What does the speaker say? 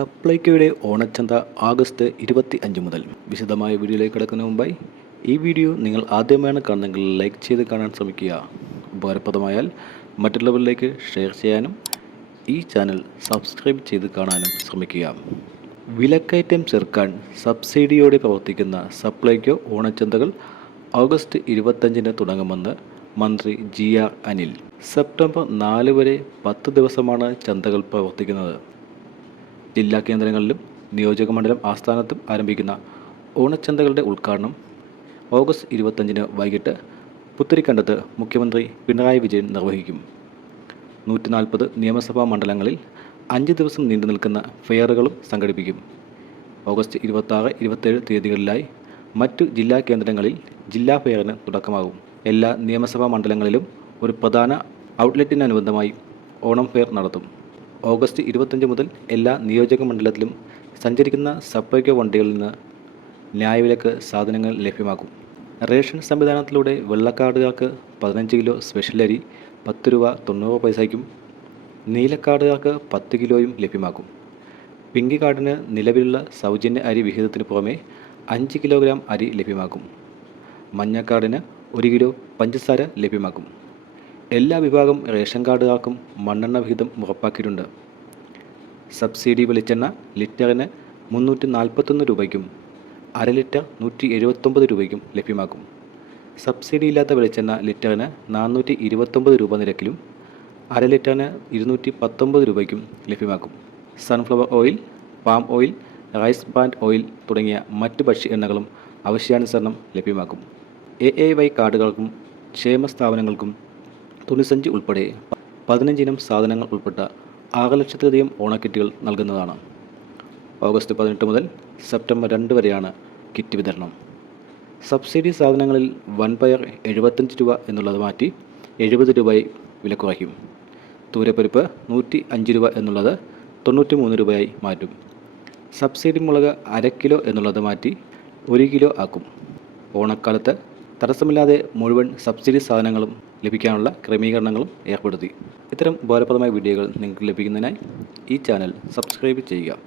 സപ്ലൈകോയുടെ ഓണച്ചന്ത August 25 മുതൽ. വിശദമായ വീഡിയോയിലേക്ക് കടക്കുന്നതിന് മുമ്പായി ഈ വീഡിയോ നിങ്ങൾ ആദ്യമായാണ് കാണുന്നതെങ്കിൽ ലൈക്ക് ചെയ്ത് കാണാൻ ശ്രമിക്കുക. ഉപകാരപ്രദമായാൽ മറ്റുള്ളവരിലേക്ക് ഷെയർ ചെയ്യാനും ഈ ചാനൽ സബ്സ്ക്രൈബ് ചെയ്ത് കാണാനും ശ്രമിക്കുക. വിലക്കയറ്റം ചെറുക്കാൻ സബ്സിഡിയോടെ പ്രവർത്തിക്കുന്ന സപ്ലൈകോ ഓണച്ചന്തകൾ ഓഗസ്റ്റ് 25 തുടങ്ങുമെന്ന് മന്ത്രി GR അനിൽ. സെപ്റ്റംബർ 4 വരെ 10 ദിവസമാണ് ചന്തകൾ പ്രവർത്തിക്കുന്നത്. ജില്ലാ കേന്ദ്രങ്ങളിലും നിയോജകമണ്ഡലം ആസ്ഥാനത്തും ആരംഭിക്കുന്ന ഓണച്ചന്തകളുടെ ഉദ്ഘാടനം ഓഗസ്റ്റ് 25 വൈകിട്ട് പുത്തരിക്കണ്ടത്ത് മുഖ്യമന്ത്രി പിണറായി വിജയൻ നിർവഹിക്കും. 140 നിയമസഭാ മണ്ഡലങ്ങളിൽ 5 ദിവസം നീണ്ടു നിൽക്കുന്ന ഫെയറുകളും സംഘടിപ്പിക്കും. ഓഗസ്റ്റ് 26, 27 തീയതികളിലായി മറ്റു ജില്ലാ കേന്ദ്രങ്ങളിൽ ജില്ലാ ഫെയറിന് തുടക്കമാകും. എല്ലാ നിയമസഭാ മണ്ഡലങ്ങളിലും ഒരു പ്രധാന ഔട്ട്ലെറ്റിനനുബന്ധമായി ഓണം ഫെയർ നടത്തും. ഓഗസ്റ്റ് 25 മുതൽ എല്ലാ നിയോജക മണ്ഡലത്തിലും സഞ്ചരിക്കുന്ന സപ്ലൈകോ വണ്ടികളിൽ നിന്ന് ന്യായവിലക്ക് സാധനങ്ങൾ ലഭ്യമാക്കും. റേഷൻ സംവിധാനത്തിലൂടെ വെള്ളക്കാർഡുകാർക്ക് 15 കിലോ സ്പെഷ്യൽ അരി 10 രൂപ 90 പൈസയ്ക്കും നീലക്കാർഡുകാർക്ക് 10 കിലോയും ലഭ്യമാക്കും. പിങ്ക് കാർഡിന് നിലവിലുള്ള സൗജന്യ അരി വിഹിതത്തിന് പുറമെ 5 കിലോഗ്രാം അരി ലഭ്യമാക്കും. മഞ്ഞക്കാർഡിന് 1 കിലോ പഞ്ചസാര ലഭ്യമാക്കും. എല്ലാ വിഭാഗം റേഷൻ കാർഡുകാർക്കും മണ്ണെണ്ണ വിഹിതം ഉറപ്പാക്കിയിട്ടുണ്ട്. സബ്സിഡി വെളിച്ചെണ്ണ ലിറ്ററിന് 341 രൂപയ്ക്കും അര ലിറ്റർ 179 രൂപയ്ക്കും ലഭ്യമാക്കും. സബ്സിഡി ഇല്ലാത്ത വെളിച്ചെണ്ണ ലിറ്ററിന് 429 രൂപ നിരക്കിലും അര ലിറ്ററിന് 219 രൂപയ്ക്കും ലഭ്യമാക്കും. Sunflower oil, palm oil, rice bran oil തുടങ്ങിയ മറ്റ് ഭക്ഷ്യ എണ്ണകളും ആവശ്യാനുസരണം ലഭ്യമാക്കും. AAY കാർഡുകൾക്കും ക്ഷേമ സ്ഥാപനങ്ങൾക്കും തുണിസഞ്ചി ഉൾപ്പെടെ 15 ഇനം സാധനങ്ങൾ ഉൾപ്പെട്ട 6 ലക്ഷത്തിലധികം ഓണക്കിറ്റുകൾ നൽകുന്നതാണ്. ഓഗസ്റ്റ് 18 മുതൽ സെപ്റ്റംബർ 2 വരെയാണ് കിറ്റ് വിതരണം. സബ്സിഡി സാധനങ്ങളിൽ വൻപയർ 75 രൂപ എന്നുള്ളത് മാറ്റി 70 രൂപയായി വില കുറയ്ക്കും. തൂരപ്പരിപ്പ് 105 രൂപ എന്നുള്ളത് 93 രൂപയായി മാറ്റും. സബ്സിഡി മുളക് അര കിലോ എന്നുള്ളത് മാറ്റി 1 കിലോ ആക്കും. ഓണക്കാലത്ത് തടസ്സമില്ലാതെ മുഴുവൻ സബ്സിഡി സാധനങ്ങളും ലഭിക്കാനുള്ള ക്രമീകരണങ്ങളും ഏർപ്പെടുത്തി. ഇത്തരം ഉപകാരപ്രദമായ വീഡിയോകൾ നിങ്ങൾക്ക് ലഭിക്കുന്നതിനായി ഈ ചാനൽ സബ്സ്ക്രൈബ് ചെയ്യുക.